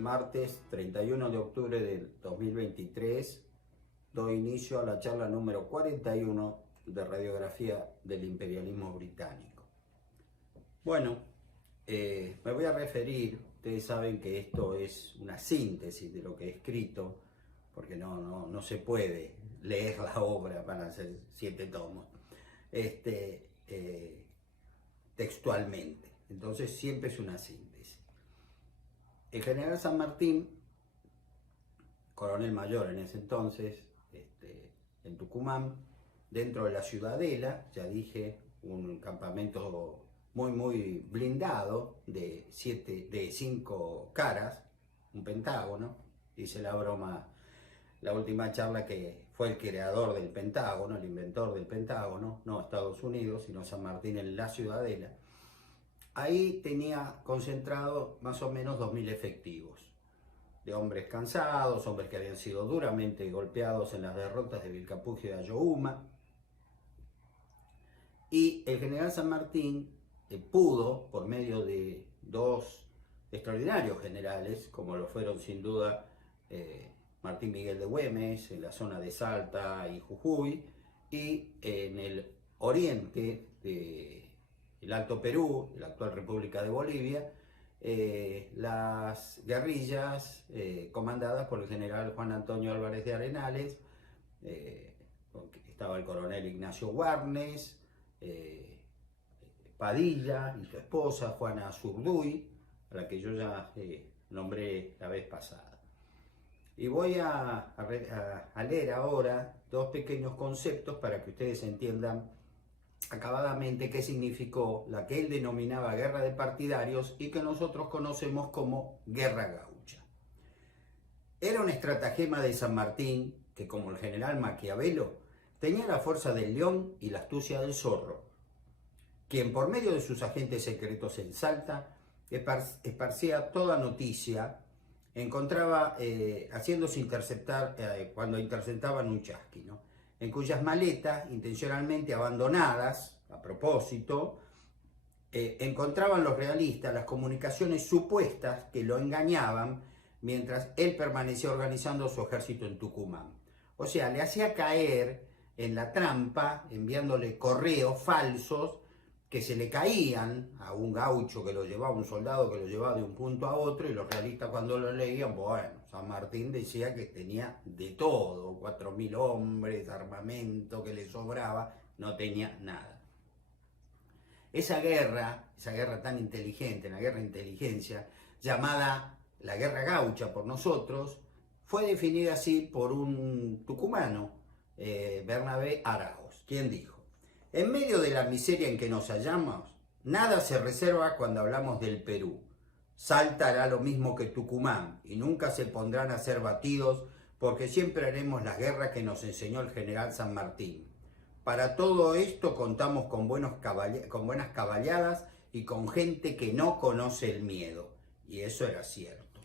martes 31 de octubre del 2023, doy inicio a la charla número 41 de radiografía del imperialismo británico. Bueno, me voy a referir, ustedes saben que esto es una síntesis de lo que he escrito, porque no se puede leer la obra, van a ser 7 tomos, textualmente, entonces siempre es una síntesis. El general San Martín, coronel mayor en ese entonces, en Tucumán, dentro de la Ciudadela, ya dije, un campamento muy blindado de 5 caras, un pentágono. Hice la broma la última charla que fue el creador del Pentágono, el inventor del Pentágono, no Estados Unidos, sino San Martín en la Ciudadela. Ahí tenía concentrado más o menos 2000 efectivos, de hombres cansados, hombres que habían sido duramente golpeados en las derrotas de Vilcapugio y Ayohuma. Y el general San Martín pudo, por medio de 2 extraordinarios generales, como lo fueron sin duda Martín Miguel de Güemes, en la zona de Salta y Jujuy, y en el oriente del Alto Perú, la actual República de Bolivia, las guerrillas comandadas por el general Juan Antonio Álvarez de Arenales, estaba el coronel Ignacio Warnes, Padilla y su esposa Juana Zurduy, a la que yo ya nombré la vez pasada. Y voy a leer ahora 2 pequeños conceptos para que ustedes entiendan acabadamente qué significó la que él denominaba guerra de partidarios y que nosotros conocemos como guerra gaucha. Era un estratagema de San Martín que, como el general Maquiavelo, tenía la fuerza del león y la astucia del zorro, quien por medio de sus agentes secretos en Salta esparcía toda noticia, encontraba haciéndose interceptar cuando interceptaban un chasqui, ¿no? En cuyas maletas, intencionalmente abandonadas, a propósito, encontraban los realistas las comunicaciones supuestas que lo engañaban mientras él permanecía organizando su ejército en Tucumán. O sea, le hacía caer en la trampa, enviándole correos falsos que se le caían a un gaucho que lo llevaba, un soldado que lo llevaba de un punto a otro, y los realistas cuando lo leían, bueno, San Martín decía que tenía de todo, 4000 hombres, armamento que le sobraba, no tenía nada. Esa guerra tan inteligente, la guerra de inteligencia, llamada la guerra gaucha por nosotros, fue definida así por un tucumano, Bernabé Araoz, quien dijo: en medio de la miseria en que nos hallamos, nada se reserva cuando hablamos del Perú. Salta hará lo mismo que Tucumán y nunca se pondrán a ser batidos, porque siempre haremos la guerra que nos enseñó el general San Martín. Para todo esto contamos con buenas caballadas y con gente que no conoce el miedo. Y eso era cierto.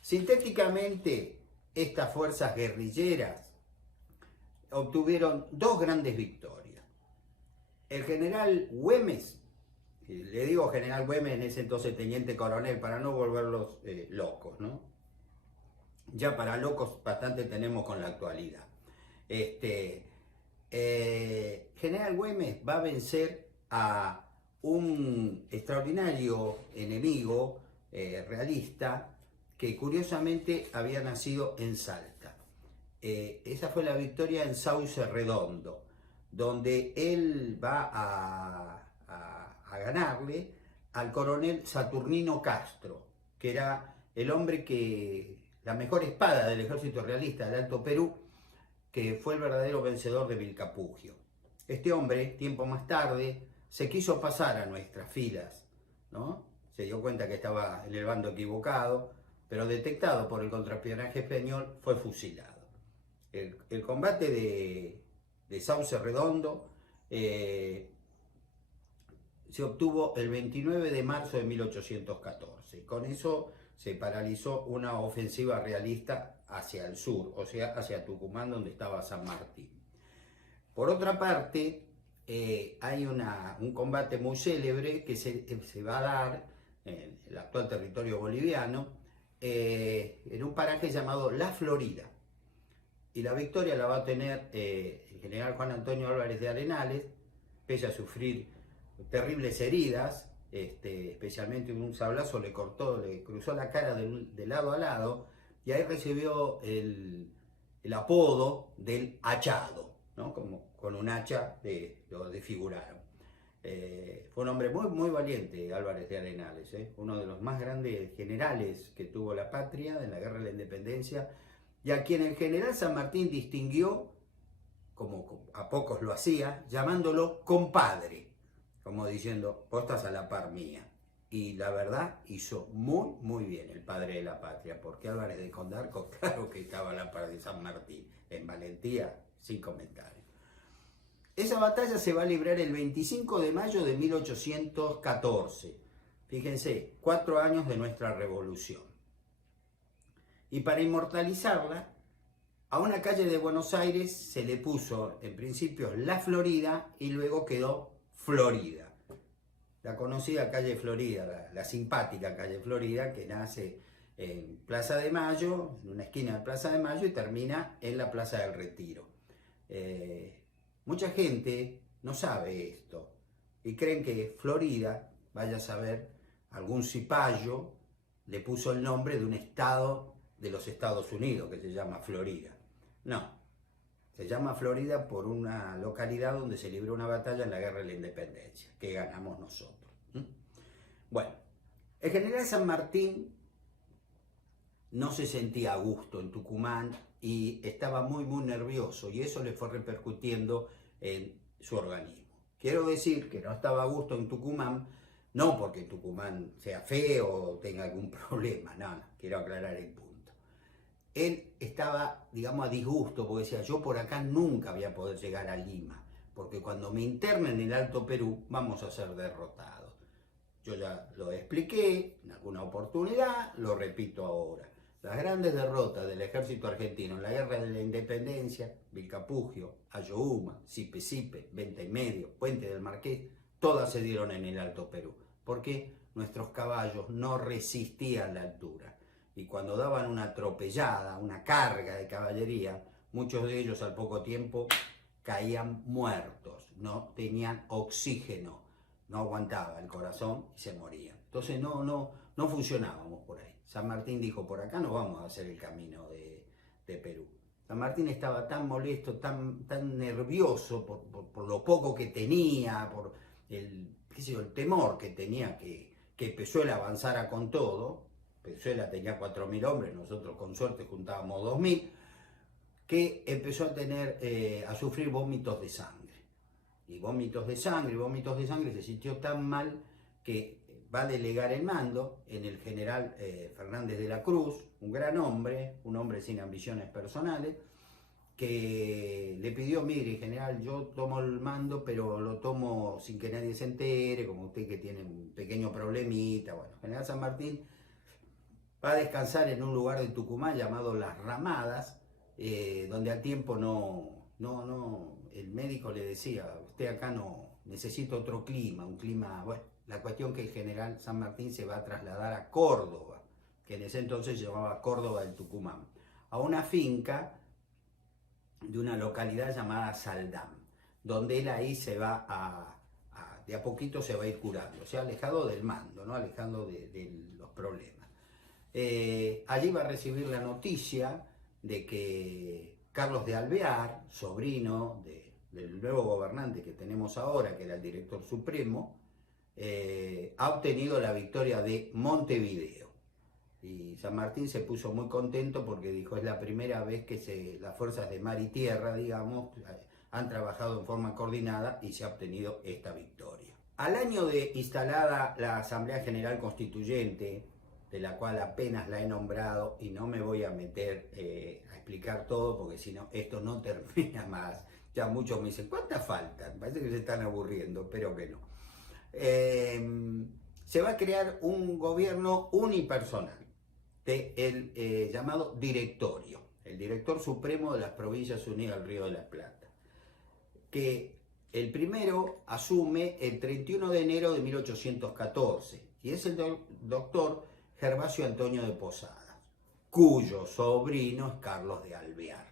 Sintéticamente, estas fuerzas guerrilleras obtuvieron 2 grandes victorias. El general Güemes, le digo general Güemes, en ese entonces teniente coronel, para no volverlos locos, ¿no? Ya para locos bastante tenemos con la actualidad. General Güemes va a vencer a un extraordinario enemigo realista que curiosamente había nacido en Salta. Esa fue la victoria en Sauce Redondo, donde él va a ganarle al coronel Saturnino Castro, que era el hombre que, la mejor espada del ejército realista del Alto Perú, que fue el verdadero vencedor de Vilcapugio. Este hombre, tiempo más tarde, se quiso pasar a nuestras filas, ¿no? Se dio cuenta que estaba en el bando equivocado, pero detectado por el contraespionaje español, fue fusilado. El combate de Sauce Redondo se obtuvo el 29 de marzo de 1814. Con eso se paralizó una ofensiva realista hacia el sur, o sea, hacia Tucumán, donde estaba San Martín. Por otra parte, hay un combate muy célebre que se va a dar en el actual territorio boliviano, en un paraje llamado La Florida. Y la victoria la va a tener el general Juan Antonio Álvarez de Arenales, pese a sufrir terribles heridas, especialmente un sablazo le cruzó la cara de lado a lado, y ahí recibió el apodo del hachado, ¿no? Como con un hacha lo desfiguraron. Fue un hombre muy, muy valiente, Álvarez de Arenales, uno de los más grandes generales que tuvo la patria en la Guerra de la Independencia, y a quien el general San Martín distinguió, como a pocos lo hacía, llamándolo compadre, como diciendo, vos estás a la par mía. Y la verdad, hizo muy, muy bien el padre de la patria, porque Álvarez de Condarco, claro que estaba a la par de San Martín, en valentía, sin comentarios. Esa batalla se va a librar el 25 de mayo de 1814. Fíjense, 4 años de nuestra revolución. Y para inmortalizarla, a una calle de Buenos Aires se le puso en principio La Florida y luego quedó Florida. La conocida calle Florida, la simpática calle Florida, que nace en Plaza de Mayo, en una esquina de Plaza de Mayo, y termina en la Plaza del Retiro. Mucha gente no sabe esto y creen que Florida, vaya a saber, algún cipayo le puso el nombre de un estado de los Estados Unidos que se llama Florida. No, se llama Florida por una localidad donde se libró una batalla en la Guerra de la Independencia, que ganamos nosotros. Bueno, el general San Martín no se sentía a gusto en Tucumán y estaba muy, muy nervioso, y eso le fue repercutiendo en su organismo. Quiero decir que no estaba a gusto en Tucumán, no porque Tucumán sea feo o tenga algún problema, no, quiero aclarar el punto. Él estaba, digamos, a disgusto, porque decía, yo por acá nunca voy a poder llegar a Lima, porque cuando me internen en el Alto Perú vamos a ser derrotados. Yo ya lo expliqué en alguna oportunidad, lo repito ahora. Las grandes derrotas del ejército argentino en la Guerra de la Independencia, Vilcapugio, Ayohuma, Sipe, Venta y Medio, Puente del Marqués, todas se dieron en el Alto Perú, porque nuestros caballos no resistían la altura. Y cuando daban una atropellada, una carga de caballería, muchos de ellos al poco tiempo caían muertos, no tenían oxígeno, no aguantaba el corazón y se morían. Entonces no funcionábamos por ahí. San Martín dijo, por acá no vamos a hacer el camino de Perú. San Martín estaba tan molesto, tan nervioso por lo poco que tenía, por el temor que tenía que Pezuela avanzara con todo. Pezuela tenía 4.000 hombres, nosotros con suerte juntábamos 2.000, que empezó a sufrir vómitos de sangre. Y vómitos de sangre, se sintió tan mal que va a delegar el mando en el general Fernández de la Cruz, un gran hombre, un hombre sin ambiciones personales, que le pidió, mire general, yo tomo el mando, pero lo tomo sin que nadie se entere, como usted que tiene un pequeño problemita. Bueno, general San Martín va a descansar en un lugar de Tucumán llamado Las Ramadas, donde al tiempo el médico le decía, usted acá no, necesita otro clima, un clima, bueno, la cuestión que el general San Martín se va a trasladar a Córdoba, que en ese entonces llamaba Córdoba del Tucumán, a una finca de una localidad llamada Saldán, donde él ahí se va de a poquito se va a ir curando, o sea, alejado del mando, ¿no? Alejando de los problemas. Allí va a recibir la noticia de que Carlos de Alvear, sobrino del nuevo gobernante que tenemos ahora, que era el director supremo, ha obtenido la victoria de Montevideo. Y San Martín se puso muy contento porque dijo, es la primera vez que las fuerzas de mar y tierra, digamos, han trabajado en forma coordinada y se ha obtenido esta victoria. Al año de instalada la Asamblea General Constituyente, de la cual apenas la he nombrado y no me voy a meter a explicar todo porque si no esto no termina más. Ya muchos me dicen, ¿cuántas faltan? Parece que se están aburriendo, pero que no. Se va a crear un gobierno unipersonal, el llamado directorio, el director supremo de las Provincias Unidas del Río de la Plata, que el primero asume el 31 de enero de 1814 y es el doctor Gervasio Antonio de Posada. cuyo sobrino es Carlos de Alvear.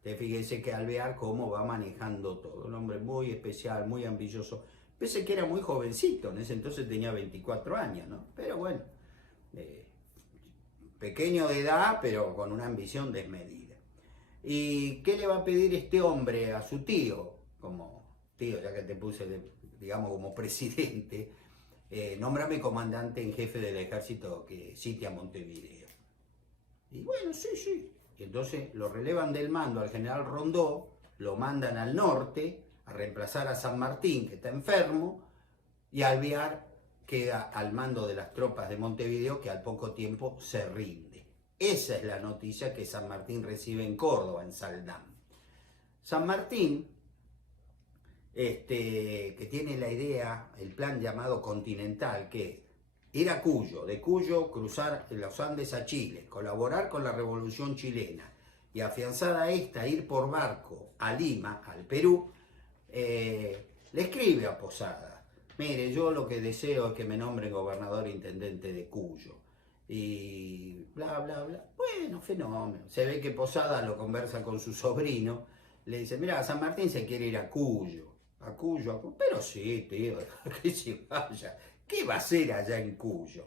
Fíjense que Alvear cómo va manejando todo, un hombre muy especial, muy ambicioso, pese que era muy jovencito, en ese entonces tenía 24 años, ¿no? Pero bueno, pequeño de edad, pero con una ambición desmedida. ¿Y qué le va a pedir este hombre a su tío? Como tío, ya que te puse, digamos, como presidente, nómbrame comandante en jefe del ejército que sitia Montevideo. Y bueno, sí. Y entonces lo relevan del mando al general Rondó, lo mandan al norte a reemplazar a San Martín, que está enfermo, y Alvear queda al mando de las tropas de Montevideo, que al poco tiempo se rinde. Esa es la noticia que San Martín recibe en Córdoba, en Saldán. San Martín, que tiene la idea, el plan llamado Continental, que es ir a Cuyo, de Cuyo cruzar los Andes a Chile, colaborar con la Revolución Chilena y afianzada esta, ir por barco a Lima, al Perú, le escribe a Posada: mire, yo lo que deseo es que me nombren gobernador intendente de Cuyo. Y bla, bla, bla. Bueno, fenómeno. Se ve que Posada lo conversa con su sobrino. Le dice: mira, San Martín se quiere ir a Cuyo. A Cuyo. Pero sí, tío, que se vaya. ¿Qué va a hacer allá en Cuyo?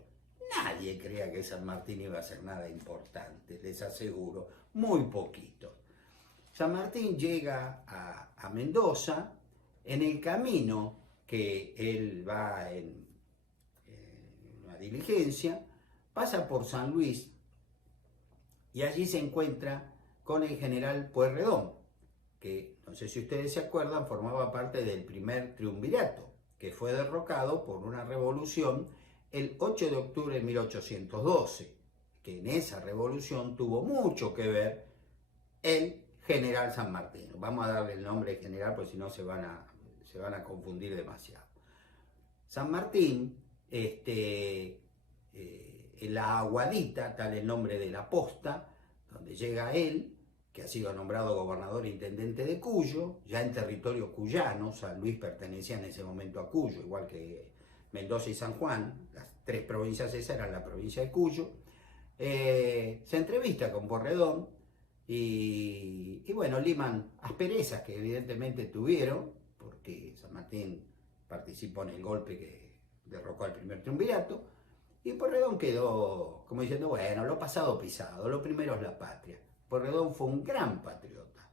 Nadie creía que San Martín iba a hacer nada importante, les aseguro. Muy poquito. San Martín llega a Mendoza. En el camino que él va en una diligencia, pasa por San Luis y allí se encuentra con el general Pueyrredón, que no sé si ustedes se acuerdan, formaba parte del primer triunvirato, que fue derrocado por una revolución el 8 de octubre de 1812, que en esa revolución tuvo mucho que ver el general San Martín. Vamos a darle el nombre de general, porque si no se van a confundir demasiado. San Martín, en la Aguadita, tal el nombre de la posta, donde llega él, que ha sido nombrado gobernador e intendente de Cuyo, ya en territorio cuyano. San Luis pertenecía en ese momento a Cuyo, igual que Mendoza y San Juan, las tres provincias esas eran la provincia de Cuyo. Se entrevista con Pueyrredón y bueno, liman asperezas que evidentemente tuvieron, porque San Martín participó en el golpe que derrocó al primer triunvirato, y Pueyrredón quedó como diciendo: bueno, lo pasado pisado, lo primero es la patria. Pueyrredón fue un gran patriota,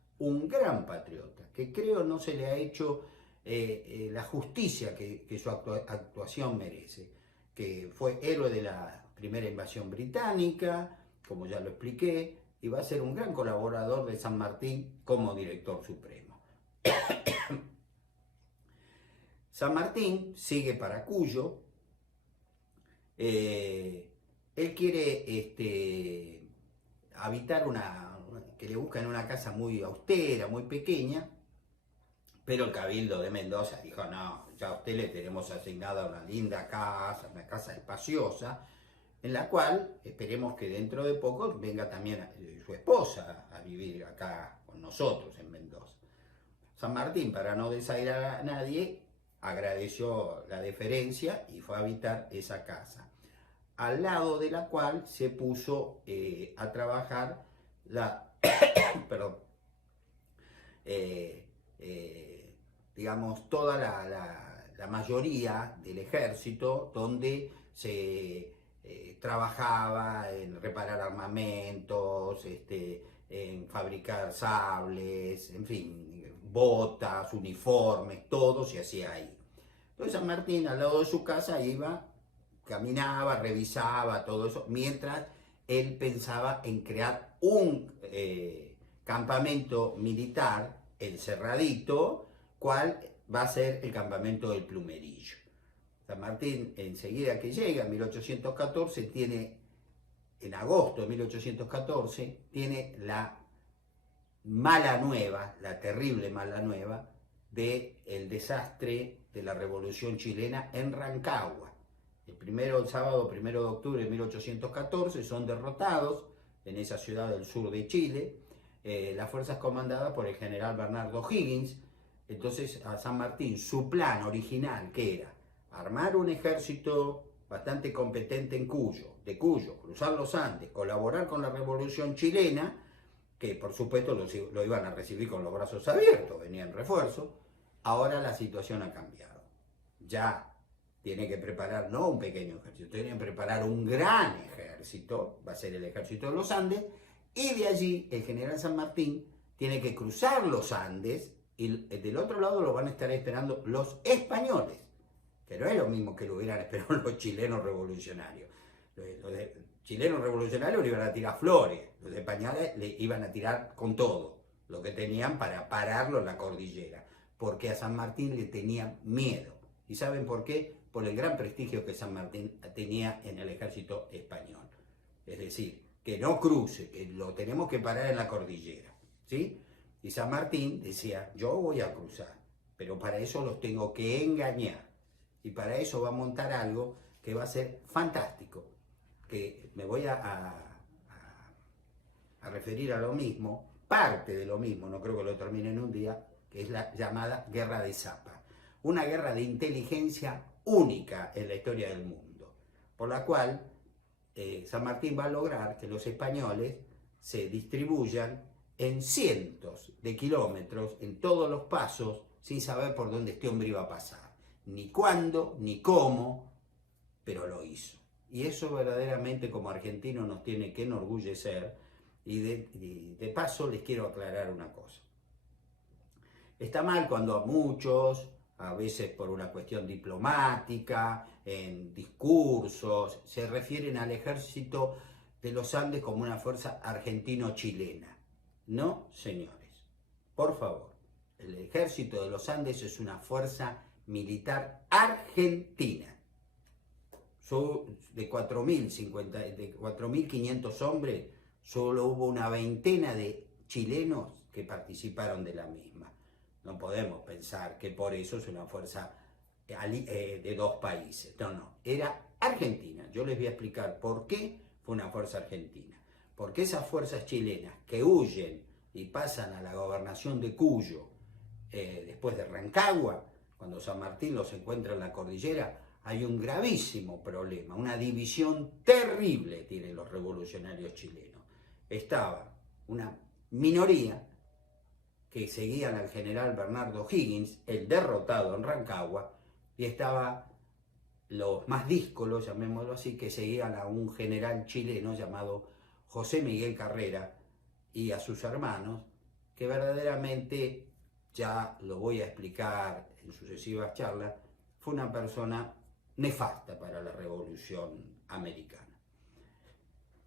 que creo no se le ha hecho la justicia que su actuación merece, que fue héroe de la primera invasión británica, como ya lo expliqué, y va a ser un gran colaborador de San Martín como director supremo. San Martín sigue para Cuyo. Él quiere habitar que le buscan una casa muy austera, muy pequeña, pero el Cabildo de Mendoza dijo: no, ya a usted le tenemos asignada una linda casa, una casa espaciosa, en la cual esperemos que dentro de poco venga también su esposa a vivir acá con nosotros en Mendoza. San Martín, para no desairar a nadie, agradeció la deferencia y fue a habitar esa casa, al lado de la cual se puso a trabajar digamos, toda la mayoría del ejército, donde se trabajaba en reparar armamentos, en fabricar sables, en fin, botas, uniformes, todo se hacía ahí. Entonces San Martín, al lado de su casa, iba, caminaba, revisaba todo eso, mientras él pensaba en crear un campamento militar, el Cerradito, cual va a ser el campamento del Plumerillo. San Martín, enseguida que llega, en 1814, en agosto de 1814, tiene la mala nueva, la terrible mala nueva, del desastre de la Revolución Chilena en Rancagua. El sábado 1 de octubre de 1814 son derrotados en esa ciudad del sur de Chile, las fuerzas comandadas por el general Bernardo O'Higgins. Entonces a San Martín, su plan original, que era armar un ejército bastante competente en Cuyo, cruzar los Andes, colaborar con la Revolución Chilena, que por supuesto lo iban a recibir con los brazos abiertos, venían refuerzos. Ahora la situación ha cambiado. Ya tiene que preparar no un pequeño ejército, tiene que preparar un gran ejército, va a ser el ejército de los Andes, y de allí el general San Martín tiene que cruzar los Andes y del otro lado lo van a estar esperando los españoles, que no es lo mismo que lo hubieran esperado los chilenos revolucionarios. Los chilenos revolucionarios le iban a tirar flores, los españoles le iban a tirar con todo lo que tenían para pararlo en la cordillera, porque a San Martín le tenían miedo. ¿Y saben por qué? Por el gran prestigio que San Martín tenía en el ejército español. Es decir, que no cruce, que lo tenemos que parar en la cordillera, ¿sí? Y San Martín decía, yo voy a cruzar, pero para eso los tengo que engañar. Y para eso va a montar algo que va a ser fantástico, que me voy a referir a lo mismo, parte de lo mismo, no creo que lo termine en un día, que es la llamada Guerra de Zapa. Una guerra de inteligencia única en la historia del mundo, por la cual San Martín va a lograr que los españoles se distribuyan en cientos de kilómetros, en todos los pasos, sin saber por dónde este hombre iba a pasar, ni cuándo, ni cómo, pero lo hizo. Y eso verdaderamente como argentinos nos tiene que enorgullecer, y de paso les quiero aclarar una cosa. Está mal cuando a muchos, a veces por una cuestión diplomática, en discursos, se refieren al ejército de los Andes como una fuerza argentino-chilena. No, señores, por favor, el ejército de los Andes es una fuerza militar argentina. De 4.500 hombres, solo hubo una veintena de chilenos que participaron de la misma. No podemos pensar que por eso es una fuerza de dos países. No, era Argentina. Yo les voy a explicar por qué fue una fuerza argentina. Porque esas fuerzas chilenas que huyen y pasan a la gobernación de Cuyo, después de Rancagua, cuando San Martín los encuentra en la cordillera, hay un gravísimo problema, una división terrible tienen los revolucionarios chilenos. Estaba una minoría que seguían al general Bernardo Higgins, el derrotado en Rancagua, y estaba los más díscolos, llamémoslo así, que seguían a un general chileno llamado José Miguel Carrera y a sus hermanos, que verdaderamente, ya lo voy a explicar en sucesivas charlas, fue una persona nefasta para la Revolución Americana.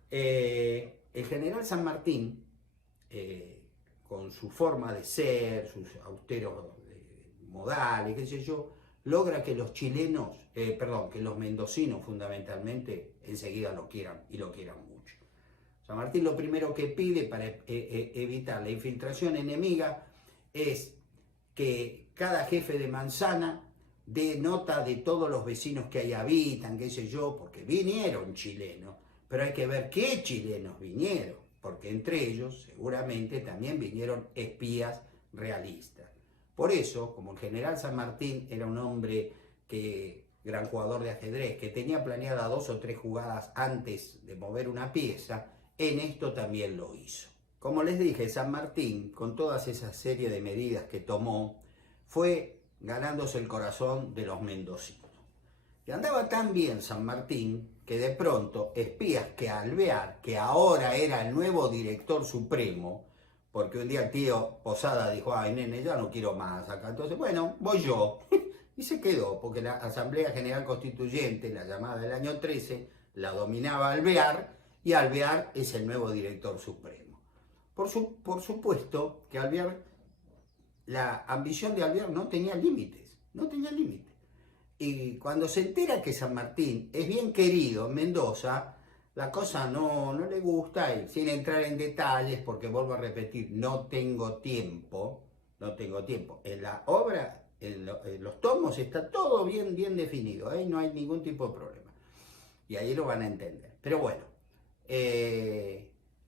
El general San Martín, con su forma de ser, sus austeros modales, qué sé yo, logra que los chilenos, que los mendocinos fundamentalmente, enseguida lo quieran y lo quieran mucho. San Martín lo primero que pide para evitar la infiltración enemiga es que cada jefe de manzana dé nota de todos los vecinos que ahí habitan, qué sé yo, porque vinieron chilenos, pero hay que ver qué chilenos vinieron, porque entre ellos seguramente también vinieron espías realistas. Por eso, como el general San Martín era un hombre gran jugador de ajedrez, que tenía planeada 2 o 3 jugadas antes de mover una pieza, en esto también lo hizo. Como les dije, San Martín, con todas esas serie de medidas que tomó, fue ganándose el corazón de los mendocinos. Y andaba tan bien San Martín que de pronto espías que Alvear, que ahora era el nuevo director supremo, porque un día el tío Posada dijo, ay nene, ya no quiero más acá, entonces bueno, voy yo. Y se quedó, porque la Asamblea General Constituyente, la llamada del año 13, la dominaba Alvear, y Alvear es el nuevo director supremo. Por supuesto que Alvear, la ambición de Alvear no tenía límites, no tenía límites. Y cuando se entera que San Martín es bien querido en Mendoza, la cosa no le gusta, y sin entrar en detalles, porque vuelvo a repetir, no tengo tiempo. En la obra, en los tomos, está todo bien definido, ahí no hay ningún tipo de problema. Y ahí lo van a entender. Pero bueno,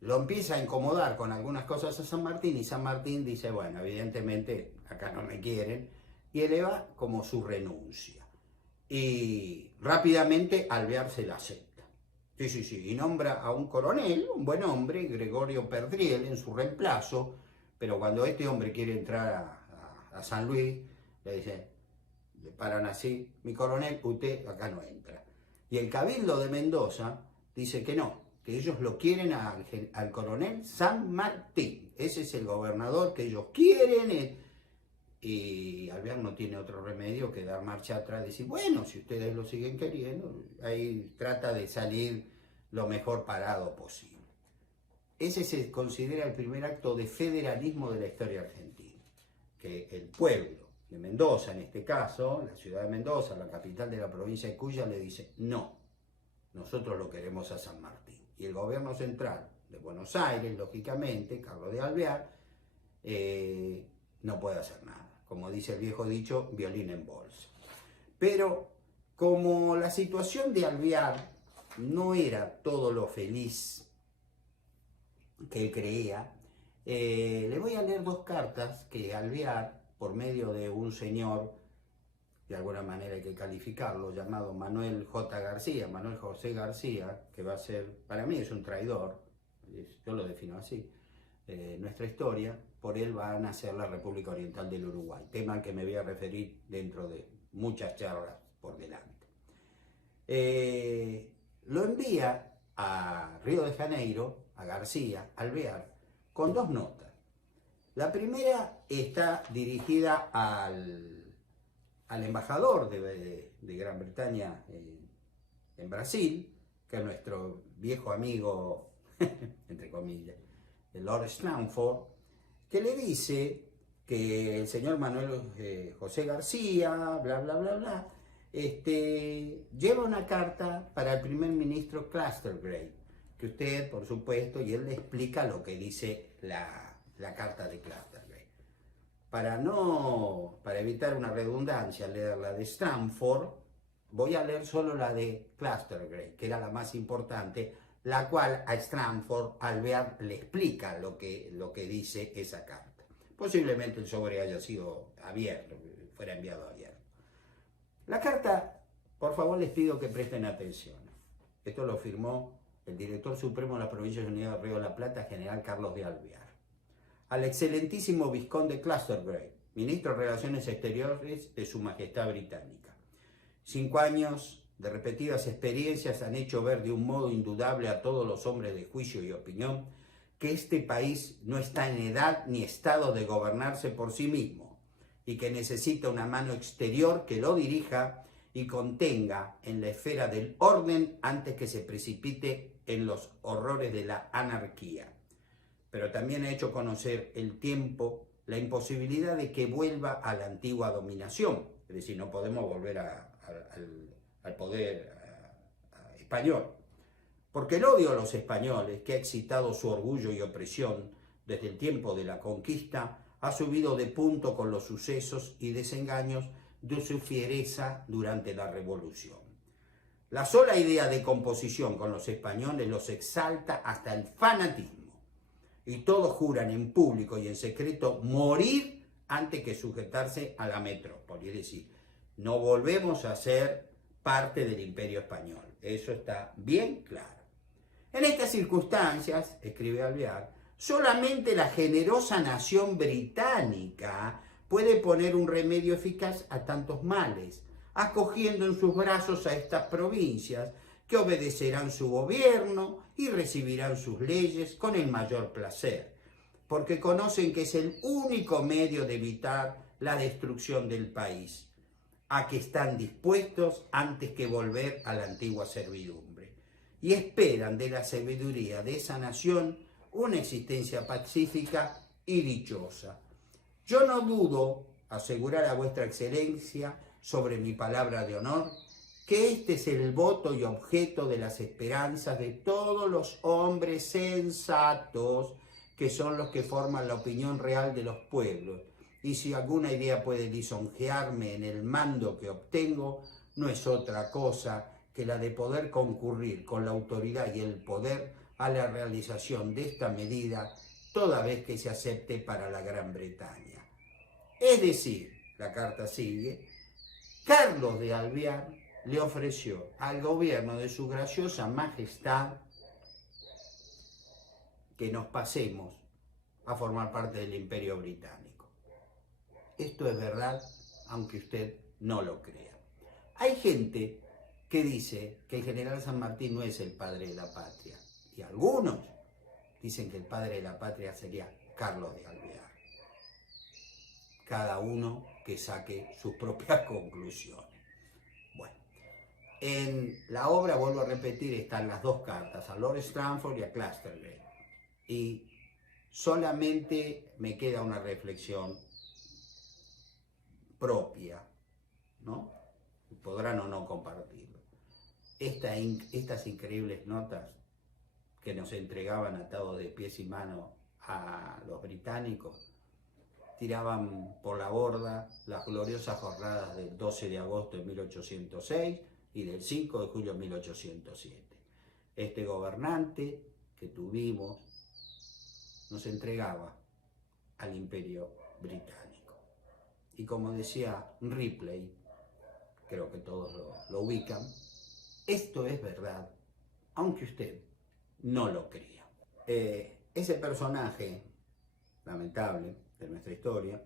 lo empieza a incomodar con algunas cosas a San Martín, y San Martín dice, bueno, evidentemente acá no me quieren, y eleva como su renuncia. y rápidamente Alvear se la acepta. Sí, y nombra a un coronel, un buen hombre, Gregorio Perdriel, en su reemplazo, pero cuando este hombre quiere entrar a San Luis, le dicen, le paran así, mi coronel, usted acá no entra. Y el Cabildo de Mendoza dice que no, que ellos lo quieren al coronel San Martín. Ese es el gobernador que ellos quieren. Y Alvear no tiene otro remedio que dar marcha atrás y decir, bueno, si ustedes lo siguen queriendo, ahí trata de salir lo mejor parado posible. Ese se considera el primer acto de federalismo de la historia argentina, que el pueblo de Mendoza, en este caso, la ciudad de Mendoza, la capital de la provincia de Cuya, le dice, no, nosotros lo queremos a San Martín. Y el gobierno central de Buenos Aires, lógicamente, Carlos de Alvear, no puede hacer nada. Como dice el viejo dicho, violín en bolsa. Pero como la situación de Alvear no era todo lo feliz que él creía, le voy a leer dos cartas que Alvear, por medio de un señor, de alguna manera hay que calificarlo, llamado Manuel J. García, Manuel José García, que va a ser, para mí es un traidor, yo lo defino así, nuestra historia, por él va a nacer la República Oriental del Uruguay, tema al que me voy a referir dentro de muchas charlas por delante. Lo envía a Río de Janeiro, a García, Alvear, con dos notas. La primera está dirigida al embajador de Gran Bretaña en Brasil, que es nuestro viejo amigo, entre comillas, el Lord Stanford, que le dice que el señor Manuel José García, bla, bla, bla, bla, lleva una carta para el primer ministro Castlereagh, que usted, por supuesto, y él le explica lo que dice la carta de Castlereagh. Para evitar una redundancia, leer la de Stanford, voy a leer solo la de Castlereagh, que era la más importante, la cual a Stanford Alvear le explica lo que dice esa carta. Posiblemente el sobre haya sido abierto, fuera enviado abierto. La carta, por favor les pido que presten atención. Esto lo firmó el director supremo de la Provincia Unida de Río de la Plata, general Carlos de Alvear. Al excelentísimo Vizconde Castlereagh, ministro de Relaciones Exteriores de Su Majestad Británica. 5 años de repetidas experiencias han hecho ver de un modo indudable a todos los hombres de juicio y opinión que este país no está en edad ni estado de gobernarse por sí mismo y que necesita una mano exterior que lo dirija y contenga en la esfera del orden antes que se precipite en los horrores de la anarquía. Pero también ha hecho conocer el tiempo la imposibilidad de que vuelva a la antigua dominación, es decir, no podemos volver al poder español, porque el odio a los españoles, que ha excitado su orgullo y opresión desde el tiempo de la conquista, ha subido de punto con los sucesos y desengaños de su fiereza durante la Revolución. La sola idea de composición con los españoles los exalta hasta el fanatismo, y todos juran en público y en secreto morir antes que sujetarse a la metrópoli, es decir, no volvemos a ser parte del Imperio Español, eso está bien claro. En estas circunstancias, escribe Alvear, solamente la generosa nación británica puede poner un remedio eficaz a tantos males, acogiendo en sus brazos a estas provincias que obedecerán su gobierno y recibirán sus leyes con el mayor placer, porque conocen que es el único medio de evitar la destrucción del país, a que están dispuestos antes que volver a la antigua servidumbre, y esperan de la sabiduría de esa nación una existencia pacífica y dichosa. Yo no dudo asegurar a vuestra excelencia, sobre mi palabra de honor, que este es el voto y objeto de las esperanzas de todos los hombres sensatos, que son los que forman la opinión real de los pueblos. Y si alguna idea puede lisonjearme en el mando que obtengo, no es otra cosa que la de poder concurrir con la autoridad y el poder a la realización de esta medida, toda vez que se acepte para la Gran Bretaña. Es decir, la carta sigue, Carlos de Alvear le ofreció al gobierno de su graciosa majestad que nos pasemos a formar parte del Imperio Británico. Esto es verdad, aunque usted no lo crea. Hay gente que dice que el general San Martín no es el padre de la patria, y algunos dicen que el padre de la patria sería Carlos de Alvear. Cada uno que saque sus propias conclusiones. Bueno, en la obra, vuelvo a repetir, están las dos cartas, a Lord Stamford y a Castlereagh. Y solamente me queda una reflexión propia, ¿no? Podrán o no compartirlo. Estas increíbles notas que nos entregaban atados de pies y manos a los británicos tiraban por la borda las gloriosas jornadas del 12 de agosto de 1806 y del 5 de julio de 1807. Este gobernante que tuvimos nos entregaba al Imperio Británico. Y como decía Ripley, creo que todos lo ubican, esto es verdad, aunque usted no lo crea. Ese personaje lamentable de nuestra historia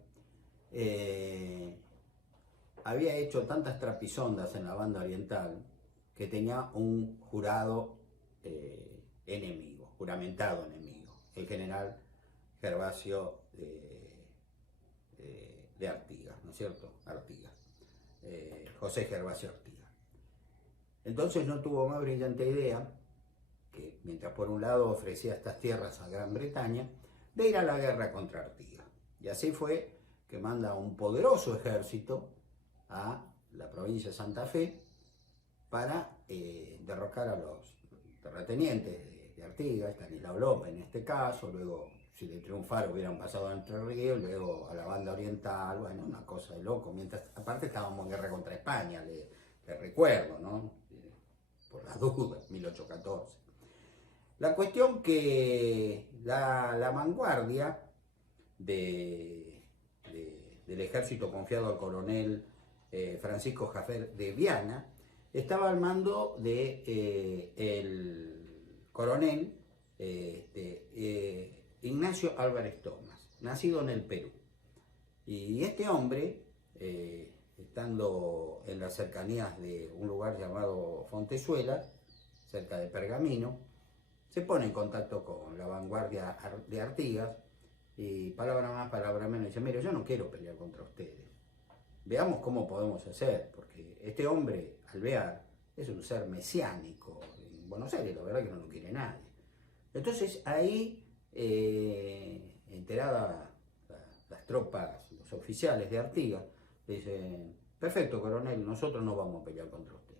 había hecho tantas trapisondas en la banda oriental que tenía un jurado enemigo, juramentado enemigo, el general Gervasio de Artigas, ¿no es cierto? Artigas, José Gervasio Artigas. Entonces no tuvo más brillante idea que, mientras por un lado ofrecía estas tierras a Gran Bretaña, de ir a la guerra contra Artigas. Y así fue que manda un poderoso ejército a la provincia de Santa Fe para derrocar a los terratenientes de Artigas, Estanislao López en este caso, luego si de triunfar hubieran pasado a Entre Ríos, luego a la banda oriental, bueno, una cosa de loco, mientras aparte estábamos en guerra contra España, le recuerdo, ¿no? Por las dudas, 1814. La cuestión que la vanguardia del ejército confiado al coronel Francisco Jaffer de Viana estaba al mando de el coronel Ignacio Álvarez Thomas, nacido en el Perú. Y este hombre, estando en las cercanías de un lugar llamado Fontezuela, cerca de Pergamino, se pone en contacto con la vanguardia de Artigas y palabra más, palabra menos, dice, mire, yo no quiero pelear contra ustedes. Veamos cómo podemos hacer, porque este hombre, Alvear, es un ser mesiánico. En Buenos Aires, la verdad que no lo quiere nadie. Entonces ahí, enterada las tropas, los oficiales de Artigas, dicen, perfecto, coronel, nosotros no vamos a pelear contra usted.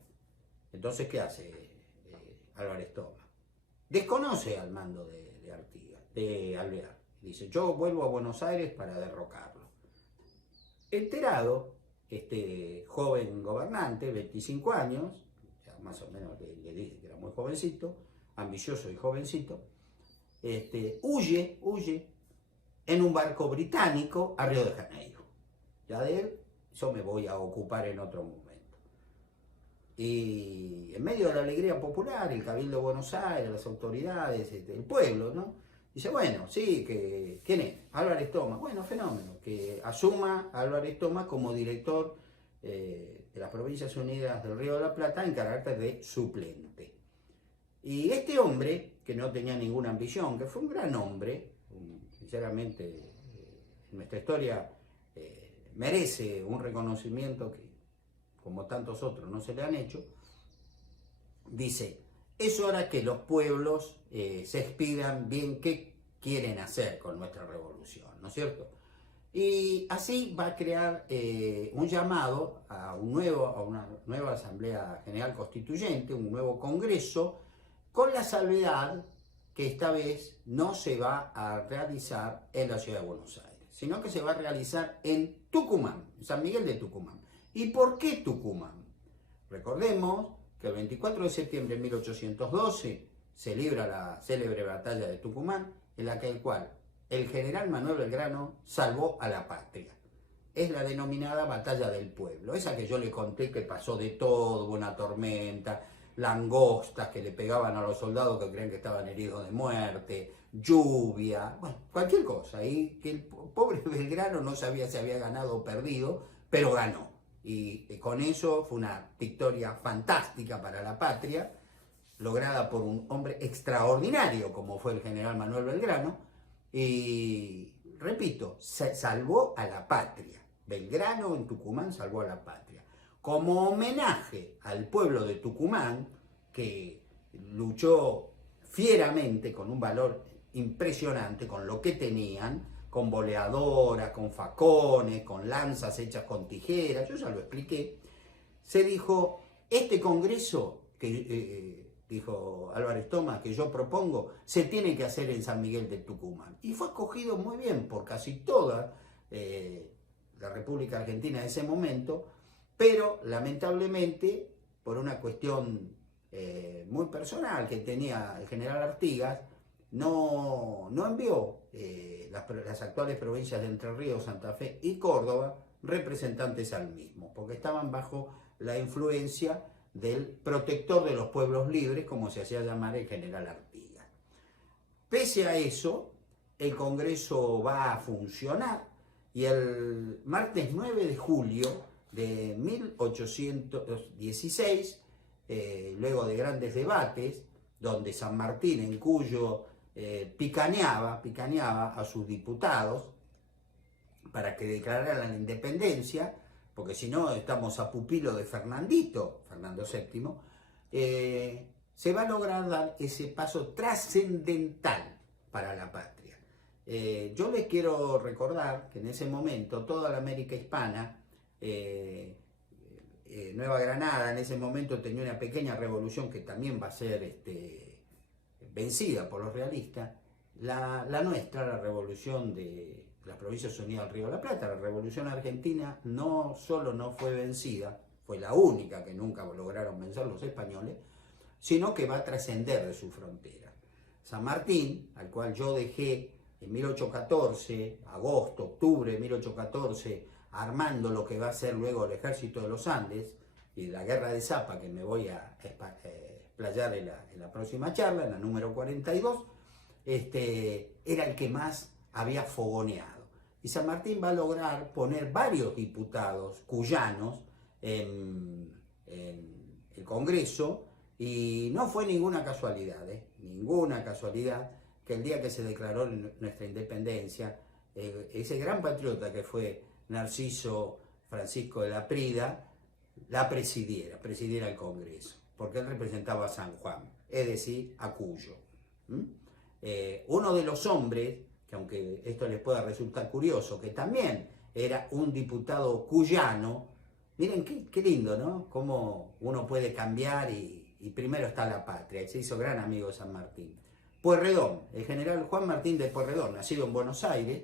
Entonces, ¿qué hace Álvarez Thomas? Desconoce al mando de Artigas, de Alvear. Dice, yo vuelvo a Buenos Aires para derrocarlo. Enterado, este joven gobernante, 25 años, ya más o menos le dije que era muy jovencito, ambicioso y jovencito, huye en un barco británico a Río de Janeiro. Ya de él, yo me voy a ocupar en otro momento. Y en medio de la alegría popular, el Cabildo de Buenos Aires, las autoridades, el pueblo, ¿no? Dice, bueno, sí, ¿quién es? Álvarez Thomas. Bueno, fenómeno, que asuma a Álvarez Thomas como director de las Provincias Unidas del Río de la Plata en carácter de suplente. Y este hombre, que no tenía ninguna ambición, que fue un gran hombre, sinceramente, en nuestra historia merece un reconocimiento que, como tantos otros, no se le han hecho, dice, es hora que los pueblos se expidan bien qué quieren hacer con nuestra revolución, ¿no es cierto? Y así va a crear un llamado a una nueva Asamblea General Constituyente, un nuevo Congreso, con la salvedad que esta vez no se va a realizar en la ciudad de Buenos Aires, sino que se va a realizar en Tucumán, San Miguel de Tucumán. ¿Y por qué Tucumán? Recordemos que el 24 de septiembre de 1812 se libra la célebre batalla de Tucumán, en la que el general Manuel Belgrano salvó a la patria. es la denominada Batalla del Pueblo, esa que yo le conté que pasó de todo, una tormenta, langostas que le pegaban a los soldados que creían que estaban heridos de muerte, lluvia, bueno, cualquier cosa, y que el pobre Belgrano no sabía si había ganado o perdido, pero ganó, y con eso fue una victoria fantástica para la patria, lograda por un hombre extraordinario como fue el general Manuel Belgrano, y repito, se salvó a la patria. Belgrano en Tucumán salvó a la patria. Como homenaje al pueblo de Tucumán, que luchó fieramente con un valor impresionante, con lo que tenían, con boleadoras, con facones, con lanzas hechas con tijeras, yo ya lo expliqué, se dijo, este congreso que dijo Álvarez Thomas, que yo propongo, se tiene que hacer en San Miguel de Tucumán. Y fue acogido muy bien por casi toda la República Argentina en ese momento, pero lamentablemente, por una cuestión muy personal que tenía el general Artigas, no envió las actuales provincias de Entre Ríos, Santa Fe y Córdoba representantes al mismo, porque estaban bajo la influencia del protector de los pueblos libres, como se hacía llamar el general Artigas. Pese a eso, el Congreso va a funcionar y el martes 9 de julio de 1816, luego de grandes debates, donde San Martín en Cuyo picaneaba a sus diputados para que declararan la independencia, porque si no estamos a pupilo de Fernando VII, se va a lograr dar ese paso trascendental para la patria. Yo les quiero recordar que en ese momento toda la América hispana, Nueva Granada en ese momento tenía una pequeña revolución que también va a ser vencida por los realistas, la nuestra, la revolución de las Provincias Unidas del Río de la Plata, la revolución argentina, no solo no fue vencida, fue la única que nunca lograron vencer los españoles, sino que va a trascender de su frontera. San Martín, al cual yo dejé en 1814, agosto, octubre de 1814, armando lo que va a ser luego el Ejército de los Andes y la Guerra de Zapa, que me voy a explayar en la próxima charla, en la número 42, era el que más había fogoneado. Y San Martín va a lograr poner varios diputados cuyanos en el Congreso, y no fue ninguna casualidad que el día que se declaró nuestra independencia, ese gran patriota que fue Narciso Francisco de la Prida, la presidiera el Congreso, porque él representaba a San Juan, es decir, a Cuyo. Uno de los hombres, que aunque esto les pueda resultar curioso, que también era un diputado cuyano, miren qué lindo, ¿no? Cómo uno puede cambiar y primero está la patria, se hizo gran amigo de San Martín. Pueyrredón, el general Juan Martín de Pueyrredón, nacido en Buenos Aires,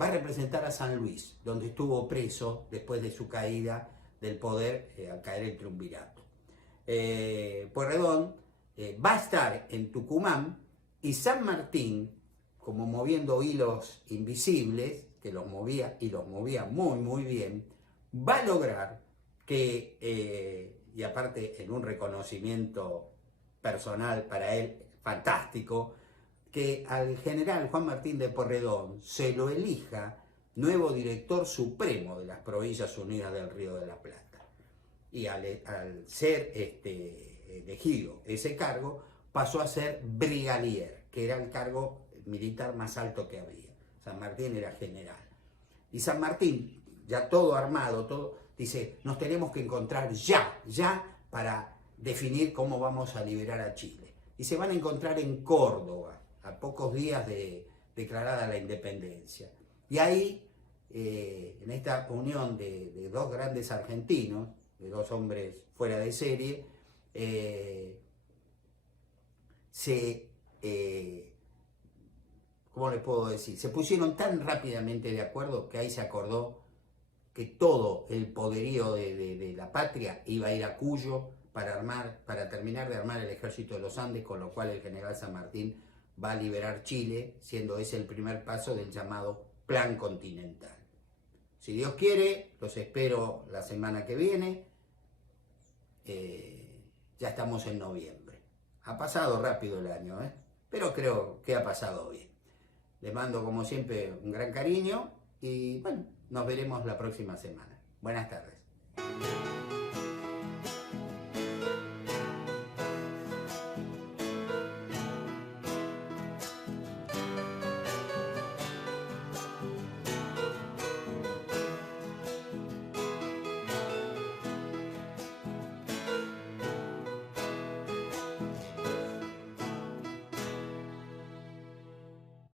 va a representar a San Luis, donde estuvo preso después de su caída del poder al caer el triunvirato. Pueyrredón va a estar en Tucumán y San Martín, como moviendo hilos invisibles, que los movía y los movía muy bien, va a lograr que, y aparte en un reconocimiento personal para él fantástico, que al general Juan Martín de Pueyrredón se lo elija nuevo director supremo de las Provincias Unidas del Río de la Plata. Y al ser elegido ese cargo, pasó a ser brigadier, que era el cargo militar más alto que había. San Martín era general. Y San Martín, ya todo armado, todo, dice, nos tenemos que encontrar ya para definir cómo vamos a liberar a Chile. Y se van a encontrar en Córdoba, a pocos días de declarada la independencia. Y ahí, en esta unión de dos grandes argentinos, de dos hombres fuera de serie, ¿cómo les puedo decir? Se pusieron tan rápidamente de acuerdo que ahí se acordó que todo el poderío de la patria iba a ir a Cuyo para terminar de armar el Ejército de los Andes, con lo cual el general San Martín va a liberar Chile, siendo ese el primer paso del llamado Plan Continental. Si Dios quiere, los espero la semana que viene. Ya estamos en noviembre. Ha pasado rápido el año, pero creo que ha pasado bien. Les mando como siempre un gran cariño y bueno, nos veremos la próxima semana. Buenas tardes.